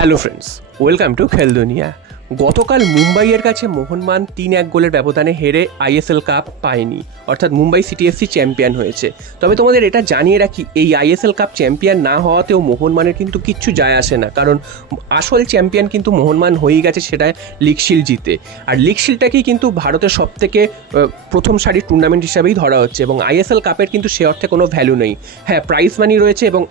Hello friends, welcome to খেল দুনিয়া। গতকাল মুম্বাইয়ের কাছে মোহনবাগান 3-1 গোলের ব্যবধানে হেরে আইএসএল কাপ পায়নি, অর্থাৎ মুম্বাই সিটি এফসি চ্যাম্পিয়ন হয়েছে। তবে তোমাদের এটা জানিয়ে রাখি, এই আইএসএল কাপ চ্যাম্পিয়ন না হওয়াতেও মোহনবাগানের কিন্তু কিচ্ছু যায় আসে না, কারণ আসল চ্যাম্পিয়ন কিন্তু মোহনবাগান হয়েই গেছে, সেটা লিগ শিল্ড জিতে। আর লিগ শিল্ডটাকেই কিন্তু ভারতের সবথেকে প্রথম সারির টুর্নামেন্ট হিসাবেই ধরা হচ্ছে, এবং আইএসএল কাপের কিন্তু সে অর্থে কোনো ভ্যালু নেই। হ্যাঁ, প্রাইজ মানি রয়েছে এবং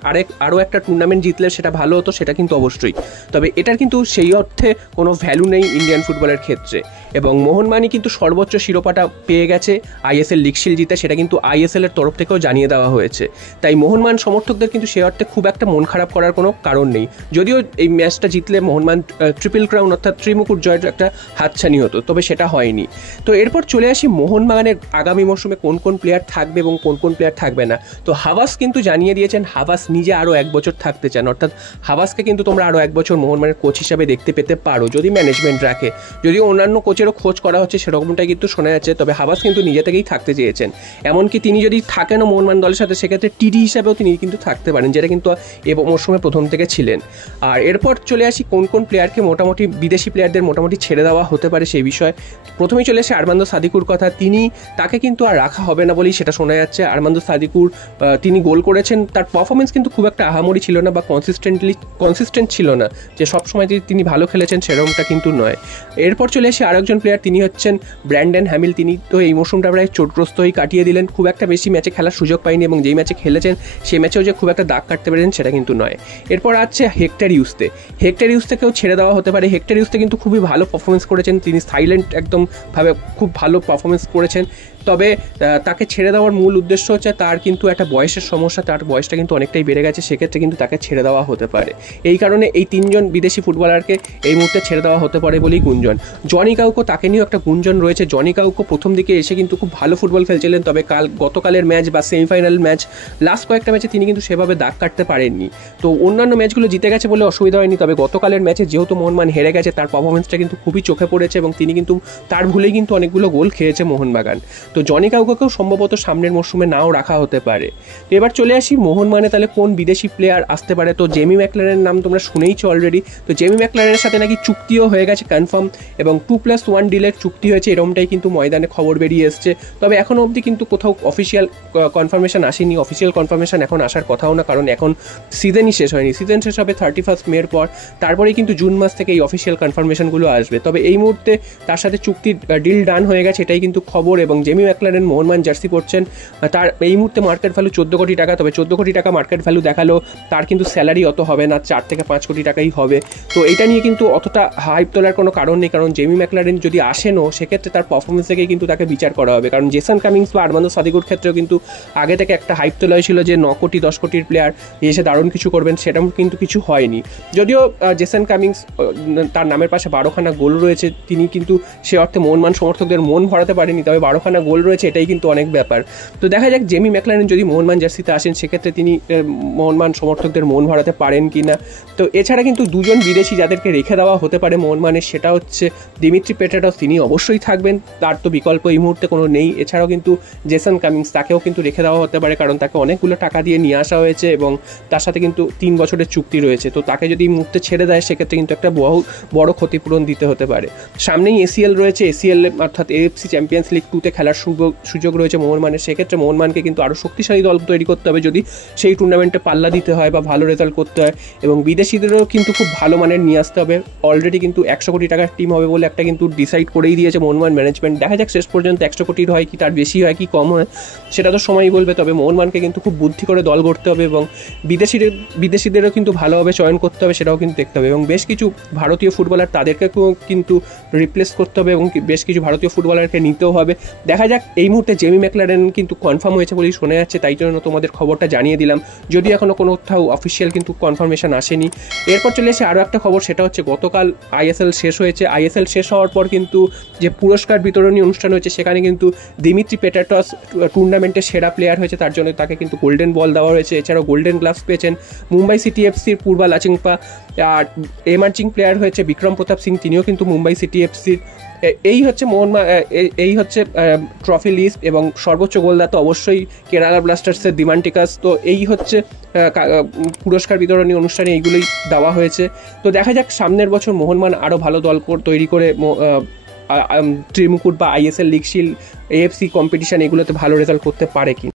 আরও একটা টুর্নামেন্ট জিতলে সেটা ভালো হতো, সেটা কিন্তু অবশ্যই। তবে এটার কিন্তু সেই অর্থে কোনো ভ্যালু নেই ইন্ডিয়ান ফুটবলের ক্ষেত্রে। এবং মোহনবাগানই কিন্তু সর্বোচ্চ শিরোপাটা পেয়ে গেছে আইএসএল লিগ শিল্ড জিতে, সেটা কিন্তু আইএসএল এর তরফ থেকেও জানিয়ে দেওয়া হয়েছে। তাই মোহনবাগান সমর্থকদের কিন্তু সে অর্থে খুব একটা মন খারাপ করার কোনো কারণ নেই, যদিও এই ম্যাচটা জিতলে মোহনবাগান ট্রিপল ক্রাউন অর্থাৎ ত্রিমুকুট জয়ের একটা হাতছানি হতো, তবে সেটা হয়নি। তো এরপর চলে আসি মোহনবাগানের আগামী মরশুমে কোন কোন প্লেয়ার থাকবে এবং কোন কোন প্লেয়ার থাকবে না। তো হাভাস কিন্তু জানিয়ে দিয়েছেন হাভাস নিজে আরও 1 বছর থাকতে চান, অর্থাৎ হাভাসকে কিন্তু তোমরা আরও 1 বছর মোহনবাগানের কোচ হিসাবে দেখতে পেতে পারো যদি ম্যানেজমেন্ট রাখে। যদিও অন্যান্য কোচেরও খোঁজ করা হচ্ছে, সেরকমটাই কিন্তু শোনা যাচ্ছে, তবে হাভাস কিন্তু নিজে থেকেই থাকতে চেয়েছেন। এমনকি তিনি যদি থাকেনও মোহনবাগান দলের সাথে, সেক্ষেত্রে টিডি হিসাবেও তিনি কিন্তু থাকতে পারেন, যেটা কিন্তু এ মরশুমে প্রথম থেকে ছিলেন। আর এরপর চলে আসি কোন কোন প্লেয়ারকে মোটামুটি বিদেশি প্লেয়ারদের মোটামুটি ছেড়ে দেওয়া হতে পারে সেই বিষয়ে। প্রথমেই চলে আসে আরমান্দো সাদিকুর কথা। তাকে কিন্তু আর রাখা হবে না বলেই সেটা শোনা যাচ্ছে। আরমান্দো সাদিকুর তিনি গোল করেছেন, তার পারফরমেন্স কিন্তু খুব একটা আহামরি ছিল না বা কনসিস্টেন্ট ছিল না, যে সবসময় তিনি ভালো খেলেছেন সেরকমটা কিন্তু নয়। এরপর চলে এসে আরেকজন প্লেয়ার, তিনি হচ্ছেন ব্র্যান্ডন হ্যামিল। তিনি তো এই মৌসুমটা প্রায় চোটগ্রস্ত হয়ে কাটিয়ে দিলেন, খুব একটা বেশি ম্যাচে খেলার সুযোগ পায়নি, এবং যেই ম্যাচে খেলেছেন সেই ম্যাচেও যে খুব একটা দাগ কাটতে পেরেছেন সেটা কিন্তু নয়। এরপর আছে হেক্টর ইউসতেকেও ছেড়ে দেওয়া হতে পারে। হেক্টর ইউসতে কিন্তু খুবই ভালো পারফরমেন্স করেছেন, তিনি সাইলেন্ট একদম ভাবে খুব ভালো পারফরমেন্স করেছেন। তবে তাকে ছেড়ে দেওয়ার মূল উদ্দেশ্য হচ্ছে তার কিন্তু একটা বয়সের সমস্যা, তার বয়সটা কিন্তু অনেকটাই বেড়ে গেছে, সেক্ষেত্রে কিন্তু তাকে ছেড়ে দেওয়া হতে পারে। এই কারণে এই 3জন বিদেশি ফুটবলারকে এই মুহূর্তে ছেড়ে দেওয়া হতে পারে বলেই গুঞ্জন। জনি কাউকো, তাকে নিয়েও একটা গুঞ্জন রয়েছে। জনি কাউকো প্রথম দিকে এসে কিন্তু খুব ভালো ফুটবল খেলছিলেন, তবে গতকালের ম্যাচ বা সেমিফাইনাল ম্যাচ, লাস্ট কয়েকটা ম্যাচে তিনি কিন্তু সেভাবে দাগ কাটতে পারেননি। তো অন্যান্য ম্যাচগুলো জিতে গেছে বলে অসুবিধা হয়নি, তবে গতকালের ম্যাচে যেহেতু মোহনবাগান হেরে গেছে, তার পারফরমেন্সটা কিন্তু খুবই চোখে পড়েছে, এবং তিনি কিন্তু তার ভুলেই কিন্তু অনেকগুলো গোল খেয়েছে মোহনবাগান। তো জনি কাউকোকেও সম্ভবত সামনের মরশুমে নাও রাখা হতে পারে। তো এবার চলে আসি মোহনবাগানে তাহলে কোন বিদেশি প্লেয়ার আসতে পারে। তো জেমি ম্যাকলারেনের নাম তোমরা শুনেইছো অলরেডি। তো জেমি ম্যাকলারেনের সাথে নাকি চুক্তিও হয়ে গেছে কনফার্ম, এবং 2+1 ডিলের চুক্তি হয়েছে, এরকমটাই কিন্তু ময়দানে খবর বেরিয়ে এসছে। তবে এখনও অবধি কিন্তু কোথাও অফিসিয়াল কনফার্মেশন আসেনি, অফিসিয়াল কনফার্মেশন এখন আসার কথাও না, কারণ এখন সিজনই শেষ হয়নি। সিজন শেষ হবে 31 মের পর, তারপরেই কিন্তু জুন মাস থেকে এই অফিসিয়াল কনফার্মেশনগুলো আসবে। তবে এই মুহূর্তে তার সাথে চুক্তির ডিল ডান হয়ে গেছে, এটাই কিন্তু খবর। এবং জেমি ম্যাকলারেন মোহনবাগান জার্সি পড়ছেন, তার এই মুহূর্তে মার্কেট ভ্যালু 14 কোটি টাকা। তবে 14 কোটি টাকা মার্কেট ভ্যালু দেখালেও তার কিন্তু স্যালারি অত হবে না, 4 থেকে 5 কোটি টাকাই হবে। তো এটা নিয়ে কিন্তু অতটা হাইপ তোলার কোনো কারণ নেই, কারণ জেমি ম্যাকলারেন যদি আসেনও, সেক্ষেত্রে তার পারফরমেন্স থেকেই কিন্তু তাকে বিচার করা হবে। কারণ জেসন কামিংস বা আরমান্দো সাদিকুর ক্ষেত্রেও কিন্তু আগে থেকে একটা হাইপ তোলা হয়েছিল যে 9 কোটি 10 কোটির প্লেয়ার এসে দারুণ কিছু করবেন, সেরকম কিন্তু কিছু হয়নি। যদিও জেসন কামিংস, তার নামের পাশে 12খানা গোল রয়েছে, তিনি কিন্তু সে অর্থে মোহনবাগান সমর্থকদের মন ভরাতে পারেনি, তবে 12খানা গোল রয়েছে, এটাই কিন্তু অনেক ব্যাপার। তো দেখা যাক জেমি ম্যাকলারেন যদি মোহনবাগান জার্সিতে আসেন, সেক্ষেত্রে তিনি মোহনবাগান সমর্থকদের মন ভরাতে পারেন কি না। তো এছাড়া কিন্তু 2জন বিদেশি যাদেরকে রেখে দেওয়া হতে পারে মোহনবাগানের, সেটা হচ্ছে দিমিত্রি পেট্রাটস, তিনি অবশ্যই থাকবেন, তার তো বিকল্প এই মুহূর্তে কোনো নেই। এছাড়াও কিন্তু জেসন কামিংস, তাকেও কিন্তু রেখে দেওয়া হতে পারে, কারণ তাকে অনেকগুলো টাকা দিয়ে নিয়ে আসা হয়েছে এবং তার সাথে কিন্তু 3 বছরের চুক্তি রয়েছে। তো তাকে যদি এই মুহূর্তে ছেড়ে দেয়, সেক্ষেত্রে কিন্তু একটা বড় ক্ষতিপূরণ দিতে হতে পারে। সামনেই এসিএল রয়েছে, এসিএল অর্থাৎ এএফসি চ্যাম্পিয়ন্স লিগ 2-তে খেলার সুযোগ রয়েছে মোহনবাগানের। সেক্ষেত্রে মোহনবাগানকে কিন্তু আরও শক্তিশালী দল তৈরি করতে হবে যদি সেই টুর্নামেন্টে পাল্লা দিতে হয় বা ভালো রেজাল্ট করতে হয়, এবং বিদেশিদেরও কিন্তু খুব ভালো মানের নিয়ে আসতে হবে। অলরেডি কিন্তু 100 কোটি টাকার টিম হবে বলে একটা কিন্তু ডিসাইড করেই দিয়েছে মোহনবাগান ম্যানেজমেন্ট। দেখা যাক শেষ পর্যন্ত 100 কোটির হয় কি তার বেশি হয় কি কম হয়, সেটা তো সময়ই বলবে। তবে মোহনবাগানকে কিন্তু খুব বুদ্ধি করে দল গড়তে হবে, এবং বিদেশিদেরও কিন্তু ভালোভাবে চয়ন করতে হবে, সেটাও কিন্তু দেখতে হবে। এবং বেশ কিছু ভারতীয় ফুটবলার, তাদেরকেও কিন্তু রিপ্লেস করতে হবে, এবং বেশ কিছু ভারতীয় ফুটবলারকে নিতেও হবে। দেখা যাক। এই মুহূর্তে জেমি ম্যাকলারেন কিন্তু কনফার্ম হয়েছে বলেই শোনা যাচ্ছে, তাই জন্য তোমাদের খবরটা জানিয়ে দিলাম, যদিও এখনও কোথাও অফিসিয়াল কিন্তু কনফার্মেশন আসেনি। এরপর চলে এসে আরও একটা খবর, সেটা হচ্ছে গতকাল আইএসএল শেষ হয়েছে। আইএসএল শেষ হওয়ার পর কিন্তু যে পুরস্কার বিতরণী অনুষ্ঠান হয়েছে, সেখানে কিন্তু দিমিত্রি পেট্রাটস টুর্নামেন্টের সেরা প্লেয়ার হয়েছে, তার জন্য তাকে কিন্তু গোল্ডেন বল দেওয়া হয়েছে। এছাড়াও গোল্ডেন গ্লাভস পেয়েছেন মুম্বাই সিটি এফসির পূর্বা লাচিংপা। আর এমার্জিং প্লেয়ার হয়েছে বিক্রম প্রতাপ সিং, তিনিও কিন্তু মুম্বাই সিটি এফসির। এই হচ্ছে এই হচ্ছে ট্রফি লিস্ট, এবং সর্বোচ্চ গোলদাতা অবশ্যই কেরালা ব্লাস্টার্সের দিমান্টিকাস। তো এই হচ্ছে পুরস্কার বিতরণী অনুষ্ঠানে এইগুলোই দেওয়া হয়েছে। তো দেখা যাক সামনের বছর মোহনবাগান আরও ভালো দল তৈরি করে ত্রিমুকুট বা ISL league shield, AFC competition এগুলোতে ভালো রেজাল্ট করতে পারে কি।